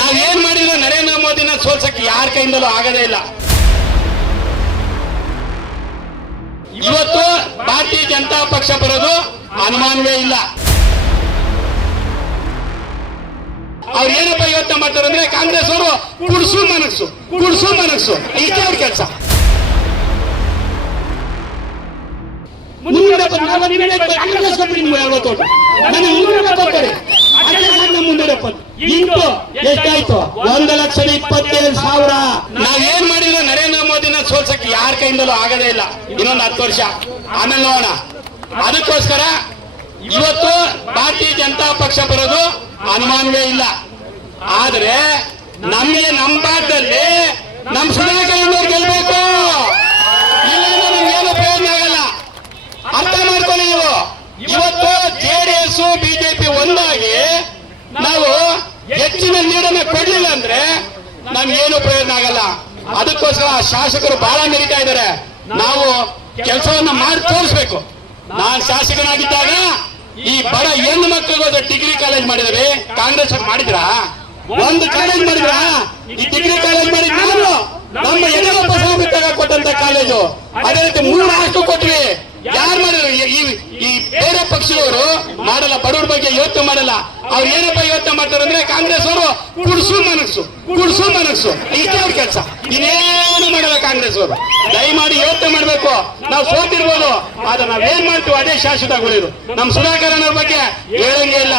ನಾವೇನ್ ಮಾಡಿದ್ರು ನರೇಂದ್ರ ಮೋದಿನ ಸೋಲ್ಸಕ್ಕೆ ಯಾರ ಕೈಯಿಂದಲೂ ಆಗದೇ ಇಲ್ಲ. ಇವತ್ತು ಭಾರತೀಯ ಜನತಾ ಪಕ್ಷ ಬರೋದು ಅನುಮಾನವೇ ಇಲ್ಲ. ಅವ್ರು ಏನಪ್ಪ ಯೋಚನೆ ಮಾಡ್ತಾರೆ ಅಂದ್ರೆ ಕಾಂಗ್ರೆಸ್ ಅವರು ಕುಡ್ಸು ಮನಸ್ಸು ಇಷ್ಟೇ ಅವ್ರ ಕೆಲಸ. ಮುಂದೆ ಎಷ್ಟಾಯ್ತು? 1,27,000. ನಾವೇನ್ ಮಾಡಿದ್ರು ನರೇಂದ್ರ ಮೋದಿನ ಸೋಲ್ಸಕ್ಕೆ ಯಾರ ಕೈಯಿಂದಲೂ ಆಗದೇ ಇಲ್ಲ. ಇನ್ನೊಂದು 10 ವರ್ಷ ಆಮೇಲೆ ನೋಡೋಣ. ಅದಕ್ಕೋಸ್ಕರ ಇವತ್ತು ಭಾರತೀಯ ಜನತಾ ಪಕ್ಷ ಬರೋದು ಅನುಮಾನವೇ ಇಲ್ಲ. ಆದ್ರೆ ನಮಗೆ ನಮ್ಮ ಭಾಗದಲ್ಲಿ ನಮ್ಮ ಸುಧಾಕರ್ ಗೆಲ್ಬೇಕು, ಇಲ್ಲಾಂದ್ರೆ ನಮ್ಗೇನು ಪ್ರಯೋಜನ ಆಗಲ್ಲ. ಅರ್ಥ ಮಾಡ್ಕೊಳ್ಳಿ ನೀವು. ಇವತ್ತು ಜೆಡಿಎಸ್ ಬಿಜೆಪಿ ಒಂದಾಗಿ ನಾವು ಹೆಚ್ಚಿನ ನೀಡನ್ನ ಕೊಡ್ಲಿಲ್ಲ ಅಂದ್ರೆ ನಮ್ಗೇನು ಪ್ರಯೋಜನ ಆಗಲ್ಲ. ಅದಕ್ಕೋಸ್ಕರ ಶಾಸಕರು ಬಹಳ ಮೆರಿತಾ ಇದ್ದಾರೆ. ನಾವು ಕೆಲಸವನ್ನ ಮಾಡಿ ತೋರಿಸ್ಬೇಕು. ನಾನು ಶಾಸಕನಾಗಿದ್ದಾಗ ಈ ಬಡ ಹೆಣ್ಣು ಮಕ್ಕಳಿಗೋದ ಡಿಗ್ರಿ ಕಾಲೇಜ್ ಮಾಡಿದ್ರೆ ಕಾಂಗ್ರೆಸ್ ಮಾಡಿದ್ರ? ಒಂದು ಕಾಲೇಜ್ ಮಾಡಿದ್ರ? ಈ ಡಿಗ್ರಿ ಕಾಲೇಜ್ ಮಾಡಿದ್ ನಾನು ನಮ್ಮ ಯಡಿಯೂರಪ್ಪ ಸಾಹೇಬ್ ಕೊಟ್ಟಂತ ಕಾಲೇಜು. ಅದೇ ರೀತಿ 3 ಹಾಸ್ಟೆಲ್ ಕೊಟ್ವಿ. ಯಾರು ಮಾಡಿದ್ರು? ಈ ಬೇರೆ ಪಕ್ಷದವರು ಮಾಡಲ್ಲ. ಬಡವ್ರ ಬಗ್ಗೆ ಯೋಚನೆ ಮಾಡಲ್ಲ. ಅವ್ರು ಏನಪ್ಪ ಯೋಚನೆ ಮಾಡ್ತಾರೆ ಅಂದ್ರೆ ಕಾಂಗ್ರೆಸ್ ಅವರು ಕುಡ್ಸು ಮನಸ್ಸು ಇಷ್ಟೇ ಅವ್ರ ಕೆಲಸ. ಇನ್ನೇನು ಮಾಡಲ್ಲ ಕಾಂಗ್ರೆಸ್ ಅವರು. ದಯಮಾಡಿ ಯೋಚನೆ ಮಾಡ್ಬೇಕು. ನಾವು ಸೋತಿರ್ಬೋದು, ಆದ್ರೆ ನಾವೇನ್ ಮಾಡ್ತೀವಿ ಅದೇ ಶಾಶ್ವತ ಉಳಿದು. ನಮ್ಮ ಸುಧಾಕರನ್ ಅವ್ರ ಬಗ್ಗೆ ಹೇಳಂಗೇ ಇಲ್ಲ.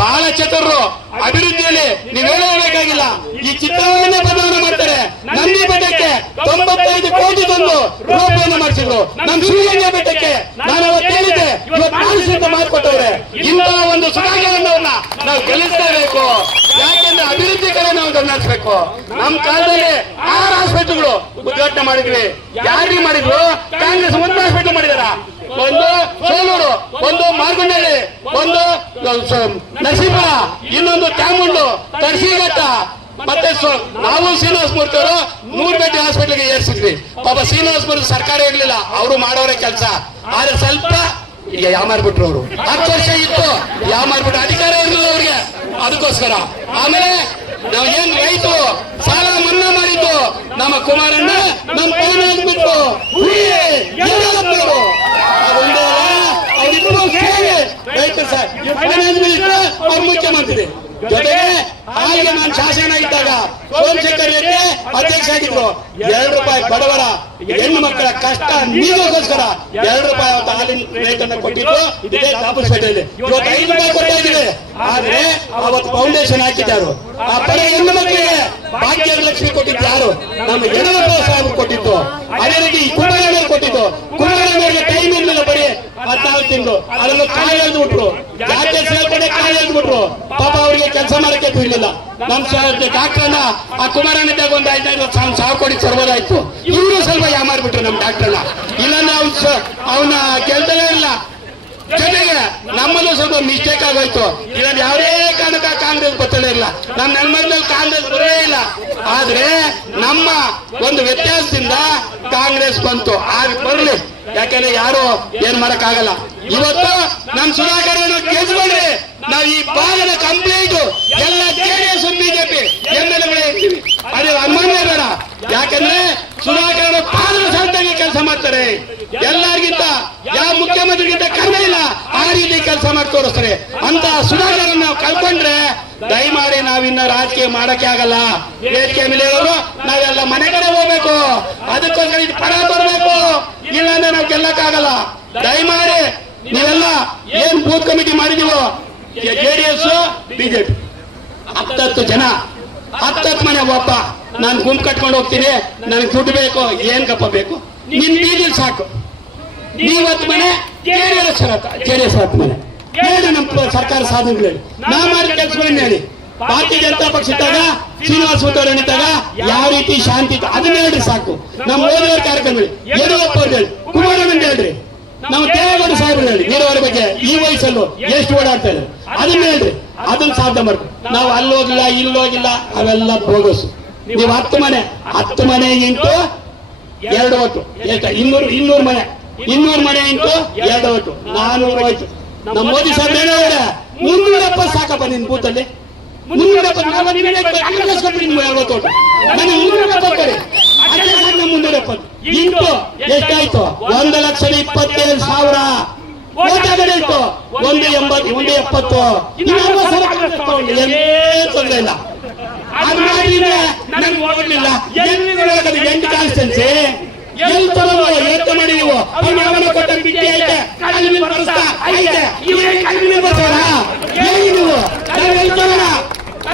ಬಹಳ ಚತುರರು. ಅಭಿವೃದ್ಧಿಯಲ್ಲಿ ನೀವು ಹೇಳಬೇಕಾಗಿಲ್ಲ. ಈ ಚಿತ್ರವನ್ನೇ ಬದಲಾವಣೆ ಮಾಡ್ತಾರೆ. ನಂದಿ ಬೆಟ್ಟಕ್ಕೆ 95 ಕೋಟಿ ತಂದು ರೋಪವನ್ನು ಮಾಡಿಸಿದ್ರು. ನಮ್ಮ ಶ್ರೀಗಂಗೆ ಬೆಟ್ಟಕ್ಕೆ ನಾನು ಅವತ್ತು ಹೇಳಿದ್ದೆ, ಇವತ್ತು ಮಾಡಿಸಿದ ಮಾಡಿಕೊಟ್ಟವ್ರೆ. ಇಂತಹ ಒಂದು ಸುಧಾಕರನ್ನ ನಾವು ಗೆಲ್ಲಿಸಲೇಬೇಕು. ಯಾಕೆಂದ್ರೆ ಅಭಿವೃದ್ಧಿ ಕಡೆ ನಾವು ಗಮನಿಸಬೇಕು. ನಮ್ಮ ಕಾಲದಲ್ಲಿ 6 ಹಾಸ್ಪಿಟಲ್ಗಳು ಉದ್ಘಾಟನೆ ಮಾಡಿದ್ವಿ. ಯಾರಿಗೆ ಮಾಡಿದ್ರು? ಕಾಂಗ್ರೆಸ್ 1 ಹಾಸ್ಪಿಟಲ್ ಮಾಡಿದಾರ. ಒಂದು ಸೋಲೂರು, ಒಂದು ಮಾರ್ಗುಂಡಳ್ಳಿ, ಒಂದು ನರಸೀಪುರ, ಇನ್ನೊಂದು ಚಾಮುಂಡು, ತರ್ಸಿಘಟ್ಟ. ಮತ್ತೆ ನಾವು ಶ್ರೀನಿವಾಸ ಮೂರ್ತಿ ಅವರು 3 ಬೆಡ್ ಹಾಸ್ಪಿಟಲ್ಗೆ ಏರ್ಸಿದ್ವಿ. ಪಾಪ ಶ್ರೀನಿವಾಸ ಮೂರ್ತಿ ಸರ್ಕಾರ ಇರ್ಲಿಲ್ಲ, ಅವರು ಮಾಡೋರೇ ಕೆಲಸ. ಆದ್ರೆ ಸ್ವಲ್ಪ ಈಗ ಯಾವ ಮಾಡ್ಬಿಟ್ರು ಅವರು. 10 ವರ್ಷ ಇತ್ತು, ಯಾವ ಮಾಡ್ಬಿಟ್ರು, ಅಧಿಕಾರ ಇರಲಿಲ್ಲ ಅವ್ರಿಗೆ. ಅದಕ್ಕೋಸ್ಕರ ಆಮೇಲೆ ನಾವು ಏನ್ ರೈತರು ಸಾಲ ಮನ್ನಾ ಮಾಡಿದ್ದು ನಮ್ಮ ಕುಮಾರಣ್ಣ ನಮ್ಮ ಫೈನಾನ್ಸ್ ಬಿಟ್ಟು ರೈತರು ಸರ್ ಫೈನಾನ್ಸ್ ಮಿನಿಸ್ಟರ್ ಅವ್ರು ಮುಖ್ಯಮಂತ್ರಿ ಜೊತೆಗೆ ಹಾಗೆ ನಾನು ಶಾಸಕನಾಗಿದ್ದಾಗ ಸೋಮಶೇಖರ್ ರೆಡ್ಡಿ ಅಧ್ಯಕ್ಷ ಆಗಿದ್ರು. 2 ರೂಪಾಯಿ ಬಡವರ ಹೆಣ್ಣು ಮಕ್ಕಳ ಕಷ್ಟ ನೀಗೋಸ್ಕರ 2 ರೂಪಾಯಿ ಅವತ್ತು ಹಾಲಿನ ರೇಟ್ ಅನ್ನು ಕೊಟ್ಟಿದ್ದು ಇದೇ ದಾಬಸ್ಪೇಟೆಯಲ್ಲಿ. ಇವತ್ತು 5 ರೂಪಾಯಿ ಕೊಡ್ತಾ ಇದ್ದೀವಿ. ಆದ್ರೆ ಅವತ್ತು ಫೌಂಡೇಶನ್ ಹಾಕಿದ್ದಾರು. ಆ ಬಡ ಹೆಣ್ಣು ಮಕ್ಕಳಿಗೆ ಭಾಗ್ಯಲಕ್ಷ್ಮಿ ಕೊಟ್ಟಿದ್ದು ಯಾರು? ನಮ್ಮ ಯಡಿಯೂರಪ್ಪ ಸಾಹೇಬರು ಕೊಟ್ಟಿದ್ದು. ಅದೇ ರೀತಿ ಕುಮಾರಣ್ಣವ್ರು ಕೊಟ್ಟಿದ್ದು. ಕುಮಾರಣ್ಣವ್ರಿಗೆ ಟೈಮ್ ಇರಲಿಲ್ಲ, ಬರೀ 14 ತಿಂಗಳು ಅದನ್ನು ಕಾಲ ಎಳೆದ್ಬಿಟ್ರು. ಜಾತಿ ಸೇರ್ಪಡೆ ಕಾಲ ಎಳೆದ್ಬಿಟ್ರು. ಪಾಪ ಅವರಿಗೆ ಕೆಲಸ ಮಾಡಕ್ಕೆ ಬಿಡಲಿಲ್ಲ. ನಮ್ಮ ಡಾಕ್ಟರ್ನ ಆ ಕುಮಾರಣ್ಣಿದ್ದಾಗ ಒಂದು 5,000 ಕೋಟಿ ಸರ್ಬೋದಾಯ್ತು. ಇವರು ಸ್ವಲ್ಪ ಯಾಮಾರ್ಬಿಟ್ರು ನಮ್ಮ ಡಾಕ್ಟರ್ನ. ಇಲ್ಲಾಂದ್ರೆ ಅವನ ಗೆಲ್ತಲೇ ಇಲ್ಲ. ಜೊತೆಗೆ ನಮ್ಮಲ್ಲೂ ಸ್ವಲ್ಪ ಮಿಸ್ಟೇಕ್ ಆಗೋಯ್ತು. ಇವಾಗ ಯಾವುದೇ ಕಾರಣಕ್ಕ ಕಾಂಗ್ರೆಸ್ ಬರ್ತಲೇ ಇಲ್ಲ. ನಮ್ಮ ನೆಲಮಂಗಲದಲ್ಲಿ ಕಾಂಗ್ರೆಸ್ ಬರೇ ಇಲ್ಲ. ಆದ್ರೆ ನಮ್ಮ ಒಂದು ವ್ಯತ್ಯಾಸದಿಂದ ಕಾಂಗ್ರೆಸ್ ಬಂತು. ಆಗ ಬರ್ಲಿ, ಯಾಕಂದ್ರೆ ಯಾರು ಏನ್ ಮಾಡಕ್ ಆಗಲ್ಲ. ಇವತ್ತು ನಮ್ ಸುಧಾಕರ್ ಗೆಲ್ಸ್ಕೊಂಡ್ರೆ ನಾವು ಈ ಭಾಗದ ಕಂಪ್ಲೀಟ್ ಎಲ್ಲ ಜೆಡಿಎಸ್ ಬಿಜೆಪಿ MLA ಇರ್ತೀವಿ. ಅದೇ ಅನುಮಾನ ಬೇಡ. ಯಾಕಂದ್ರೆ ಸುಧಾಕರ್ ಪಾಲನ ಸಂತಾಗಿ ಕೆಲಸ ಮಾಡ್ತಾರೆ. ಎಲ್ಲರಿಗಿಂತ ಯಾವ ಮುಖ್ಯಮಂತ್ರಿಗಿಂತ ಕಡಿಮೆ ಇಲ್ಲ, ಆ ರೀತಿ ಕೆಲಸ ಮಾಡಿ ತೋರಿಸ್ತಾರೆ. ಅಂತ ಸುಧಾಕರ್ ನಾವು ಕಳ್ಕೊಂಡ್ರೆ ದಯಮಾಡಿ ನಾವಿನ್ನ ರಾಜಕೀಯ ಮಾಡಕ್ಕೆ ಆಗಲ್ಲ. ವೇದಿಕೆ ಮೇಲೆ ನಾವೆಲ್ಲ ಮನೆ ಕಡೆ ಹೋಗ್ಬೇಕು. ಅದಕ್ಕೋಸ್ಕರ ಇದು ಪಣ ಬರಬೇಕು, ಇಲ್ಲಾಂದ್ರೆ ನಾವು ಗೆಲ್ಲಕ್ಕಾಗಲ್ಲ. ದಯಮಾಡಿ ನೀವೆಲ್ಲ ಏನ್ ಬೂತ್ ಕಮಿಟಿ ಮಾಡಿದೀವೋ ಜೆಡಿಎಸ್ ಬಿಜೆಪಿ 10 ಜನ 10 ಮನೆ ಒಬ್ಬ ನಾನು ಗುಂಪು ಕಟ್ಕೊಂಡು ಹೋಗ್ತೀನಿ, ನನಗೆ ದುಡ್ಡು ಬೇಕು, ಏನ್ ಗಪ್ಪ ಬೇಕು, ನಿನ್ ಬೀದಿಲ್ ಸಾಕು. ನೀವು 10 ಮನೆ ಜೆಡಿಎಸ್ 10 ಮನೆ ಹೇಳಿ. ನಮ್ಮ ಸರ್ಕಾರ ಸಾಧನೆಗಳು ನಾವು ಮಾಡಿದ ಕೆಲಸಗಳನ್ನ ಹೇಳಿ. ಭಾರತೀಯ ಜನತಾ ಪಕ್ಷ ಇದ್ದಾಗ ಶ್ರೀನಿವಾಸ ಮೂರ್ತಿ ಇದ್ದಾಗ ಯಾವ ರೀತಿ ಶಾಂತಿ ಇತ್ತು ಅದನ್ನ ಹೇಳ್ರಿ ಸಾಕು. ನಮ್ಮ ಓದುವ ಕಾರ್ಯಕ್ರಮಗಳು ಯಡಿಯೂರಪ್ಪ ಅವ್ರು ಹೇಳಿ, ಕುಮಾರಣ್ಣ ಹೇಳ್ರಿ, ನಾವು ದೇವೇಗೌಡ ಸಾಹೇಬ್ರು ಹೇಳಿ, ನೀರಾವರಿ ಬಗ್ಗೆ ಈ ವಯಸ್ಸಲ್ಲೂ ಎಷ್ಟು ಓಡಾಡ್ತಾ ಇದ್ದಾರೆ ಅದನ್ನ ಹೇಳ್ರಿ. ಅದನ್ನ ಸಾಧ್ಯ ಮಾಡ್ಬೇಕು. ನಾವು ಅಲ್ಲೋಗಿಲ್ಲ ಇಲ್ಲೋಗಿಲ್ಲ ಅವೆಲ್ಲ ಬೋಗಸ್. ನೀವು 10 ಮನೆ ಇಂಟು 2 ಹೊತ್ತು ಎಷ್ಟು? 200 ಮನೆ 200 ಮನೆ ಇಂಟು 2 ಹೊತ್ತು 400 ಹೋಯ್ತು. ನಮ್ಮ ಮೋದಿ ಸಾಹೇಬ್ ಹೇಳಿದ್ರೆ 370 ಸಾಕಪ್ಪ ನಿನ್ ಬೂತಲ್ಲಿ. ಮುನ್ನೂರ 40 ನನಗೆ 370 ಕೊಡಿ. ಅದೇ ಸಾಕು ನಮ್ಮ 370 ಇಂಟು ಎಷ್ಟಾಯ್ತು? 1,27,000 ಓಟಾಗಡೆ ಇತ್ತು 170 ಇನ್ನು 40,000 ತಗೊಂಡು ಏನೇ ತೊಂದರೆ ಇಲ್ಲ. ಅದು ಮಾಡಿದ್ರೆ ನನಗೆ ಹೋಗಲಿಲ್ಲ. ಎಂಟು ಕಾನ್ಸ್ಟೆನ್ಸಿ ಎಲ್ಲಿ ತಗೊಂಡು ಎತ್ತ ಮಾಡಿ ನೀವು ಅವನ ಕೊಟ್ಟ ಬಿಟ್ಟಿ ಐತೆ ಕಾಲಿನ ಬರಸ್ತಾ ಐತೆ ಇವರೇ ಕಾಲಿನ ಬರ್ತಾರ ನೀವು ನಾವು ಎಲ್ಲಿ ತಗೋಣ?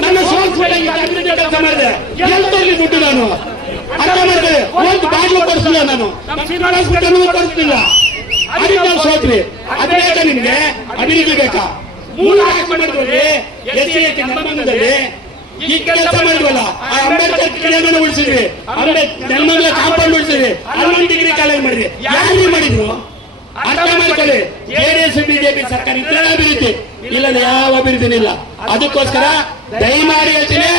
ನನ್ನ ಸೋಲ್ಸ್ಬಿಟ್ಟ ಅಭಿವೃದ್ಧಿ ಕೆಲಸ ಮಾಡಿದೆ ಎಲ್ಲಿ ತರಲಿ ದುಡ್ಡು? ನಾನು ಅರ್ಥ ಮಾಡ್ತೇವೆ. ಒಂದು ಬಾಗಿಲು ಕೊಡಿಸಲಿಲ್ಲ, ನಾನು ನಮ್ಮ ಶ್ರೀನಿವಾಸ ಹಾಸ್ಪಿಟಲ್ ಕೊಡಿಸ್ತಿಲ್ಲ. ಅದಕ್ಕೆ ನಾವು ಸೋತ್ವಿ. ಅದು ಬೇಕಾ ನಿಮ್ಗೆ? ಅಭಿವೃದ್ಧಿ ಬೇಕಾ? ಮೂಲ ಮಾಡಿದ್ವಿ ಎಸ್ಸಿ ಎಸ್ಟಿ ನೆಲಮಂಗಲದಲ್ಲಿ ಈ ಕೆಲಸ ಮಾಡಿದ್ವಲ್ಲ. ಆ ಅಂಬೇಡ್ಕರ್ ಕ್ರೀಡೆಯನ್ನು ಉಳಿಸಿದ್ವಿ, ನೆಲಮಂಗಲ ಕಾಂಪೌಂಡ್ ಉಳಿಸಿದ್ವಿ, 11 ಡಿಗ್ರಿ ಕಾಲೇಜ್ ಮಾಡಿದ್ವಿ. ಯಾರು ಮಾಡಿದ್ರು? ಅರ್ಥ ಮಾಡ್ಕೊಳ್ಳಿ. ಜೆಡಿಎಸ್ ಬಿಜೆಪಿ ಸರ್ಕಾರ ಇದ್ರೆ ಅಭಿವೃದ್ಧಿ, ಇಲ್ಲ ಯಾವ ಅಭಿವೃದ್ಧಿನೂ ಇಲ್ಲ. ಅದಕ್ಕೋಸ್ಕರ ದಯಮಾಡಿ ಹೇಳ್ತೀನಿ,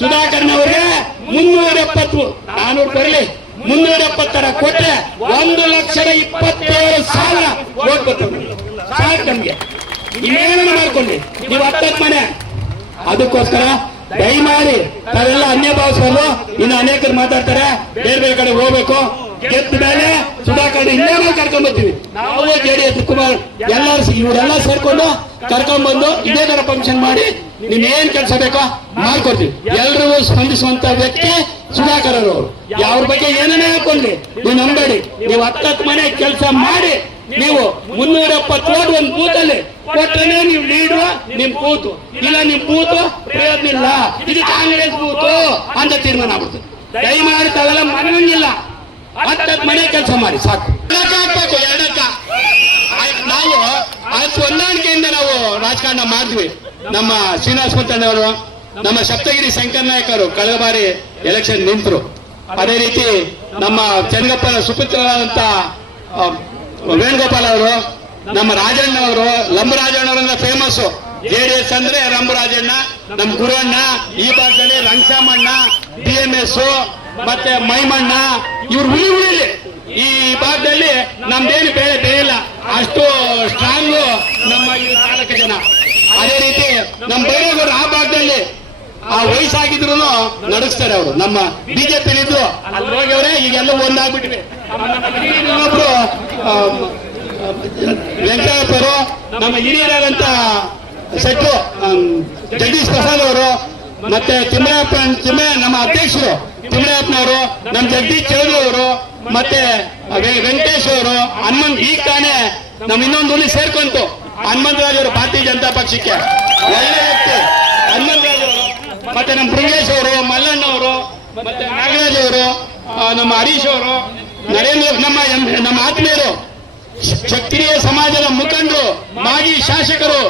ಸುಧಾಕರ್ನವ್ರಿಗೆ 370 400 ಬರಲಿ, 370 ಕೊಟ್ಟರೆ 1,27,000 ಓಟ್ ಬರ್ತದೆ. ಸಾಕು ನಮ್ಗೆ. ಇನ್ನೇನು ಮಾಡ್ಕೊಳ್ಳಿ ನೀವು 10 ಮನೆ. ಅದಕ್ಕೋಸ್ಕರ ದಯಮಾಡಿ ತಾವೆಲ್ಲ ಅನ್ಯ ಭಾವಿಸಲು ಇನ್ನು ಅನೇಕರು ಮಾತಾಡ್ತಾರೆ, ಬೇರೆ ಬೇರೆ ಕಡೆ ಹೋಗ್ಬೇಕು. ಗೆದ್ದ ಮೇಲೆ ಸುಧಾಕರ್ ಇಲ್ಲೇ ಕರ್ಕೊಂಡ್ ಬರ್ತೀವಿ ನಾವು. ಜೆಡಿಎಸ್ ಕುಮಾರ್ ಇವರೆಲ್ಲ ಸೇರ್ಕೊಂಡು ಕರ್ಕೊಂಡ್ಬಂದು ಇದೇ ತರ ಫಂಕ್ಷನ್ ಮಾಡಿ ನಿಮ್ ಏನ್ ಕೆಲಸ ಬೇಕೋ ಮಾಡ್ಕೊಡ್ತೀವಿ. ಎಲ್ರಿಗೂ ಸ್ಪಂದಿಸುವಂತ ವ್ಯಕ್ತಿ ಸುಧಾಕರ್ ಅವರು. ಯಾವ್ರ ಬಗ್ಗೆ ಏನೇನೇ ಹಾಕೊಂಡ್ರಿ ನೀವು ನಂಬೇಡಿ. ನೀವು 10 ಮನೆ ಕೆಲಸ ಮಾಡಿ ನೀವು 370 ಓಟ್ ಒಂದು ಬೂತಲ್ಲಿ ಕೊಟ್ಟರೆ ನೀವು ಲೀಡು ನಿಮ್ ಬೂತು, ಇಲ್ಲ ನಿಮ್ ಬೂತು ಪ್ರಯೋಜನ ಇಲ್ಲ, ಇದು ಕಾಂಗ್ರೆಸ್ ಬೂತು ಅಂತ ತೀರ್ಮಾನ ಆಗ್ಬಿಡ್ತದೆ. ದಯಮಾಡಿ ತಾವೆಲ್ಲ ಮನಗಂಗಿಲ್ಲ, 10 ಮನೆ ಕೆಲಸ ಮಾಡಿ ಸಾಕು. ಹಾಕ್ಬೇಕು 2ಕ್ಕ. ನಾವು ಅಷ್ಟು ಹೊಂದಾಣಿಕೆಯಿಂದ ನಾವು ರಾಜಕಾರಣ ಮಾಡಿದ್ವಿ. ನಮ್ಮ ಶ್ರೀನಿವಾಸ ಮುತ್ತಣ್ಣವರು, ನಮ್ಮ ಸಪ್ತಗಿರಿ ಶಂಕರ್ ನಾಯಕ್ ಅವರು ಕಳೆದ ಬಾರಿ ಎಲೆಕ್ಷನ್ ನಿಂತರು. ಅದೇ ರೀತಿ ನಮ್ಮ ಚನ್ನಗಪ್ಪನ ಸುಪುತ್ರರಾದಂತ ವೇಣುಗೋಪಾಲ್ ಅವರು, ನಮ್ಮ ರಾಜಣ್ಣ ಅವರು, ಲಂಬರಾಜಣ್ಣವರಿಂದ ಫೇಮಸ್. ಜೆಡಿಎಸ್ ಅಂದ್ರೆ ರಂಬರಾಜಣ್ಣ, ನಮ್ಮ ಗುರಣ್ಣ, ಈ ಭಾಗದಲ್ಲಿ ರಂಗಸಾಮಣ್ಣ, DMS ಮತ್ತೆ ಮೈಮಣ್ಣ, ಇವ್ರು ಉಳಿ ಈ ಭಾಗದಲ್ಲಿ ನಮ್ದೇನು ಬೇರೆ ಬೇಯಿಲ್ಲ, ಅಷ್ಟು ಸ್ಟ್ರಾಂಗ್ ನಮ್ಮ ಈ 4 ಜನ. ಅದೇ ರೀತಿ ನಮ್ಮ ಬೈರೇಗೌಡರು ಆ ಭಾಗದಲ್ಲಿ ಆ ವಯಸ್ಸಾಗಿದ್ರು ನಡೆಸ್ತಾರೆ ಅವರು. ನಮ್ಮ ಬಿಜೆಪಿ ಇದ್ರು ಅಲ್ಲಿ ಹೋಗ್ಯವ್ರೆ, ಈಗೆಲ್ಲ ಒಂದಾಗ್ಬಿಟ್ಟಿವೆ. ಇನ್ನೊಬ್ರು ವೆಂಕಟಪ್ಪರು, ನಮ್ಮ ಹಿರಿಯರಾದಂತ ಸೆಟ್ಟು ಜಗದೀಶ್ ಪ್ರಸಾದ್ ಅವರು, ಮತ್ತೆ ನಮ್ಮ ಅಧ್ಯಕ್ಷರು ತಿಮ್ಮಯ್ಯಪ್ಪನವರು, ನಮ್ಮ ಜಗದೀಶ್ ಚೌಧರಿ ಅವರು, ಮತ್ತೆ ವೆಂಕಟೇಶ್ ಅವರು, ಹನುಮಂತ್. ಈಗ ತಾನೇ ನಮ್ಮ ಇನ್ನೊಂದು ಹುಲಿ ಸೇರ್ಕೊಂತು ಹನುಮಂತರಾಜ್ ಅವರು ಭಾರತೀಯ ಜನತಾ ಪಕ್ಷಕ್ಕೆ. ಒಳ್ಳೆ ವ್ಯಕ್ತಿ ಹನುಮಂತರಾಜ್ ಅವರು, ಮತ್ತೆ ನಮ್ಮ ಬೃಂಗೇಶ್ ಅವರು, ಮಲ್ಲಣ್ಣ ಅವರು, ಮತ್ತೆ ನಾಗರಾಜ್ ಅವರು, ನಮ್ಮ ಹರೀಶ್ ಅವರು, ನರೇಂದ್ರ, ನಮ್ಮ ಆತ್ಮೀಯರು, ಕ್ಷತ್ರಿಯ ಸಮಾಜದ ಮುಖಂಡರು, ಮಾಜಿ ಶಾಸಕರು.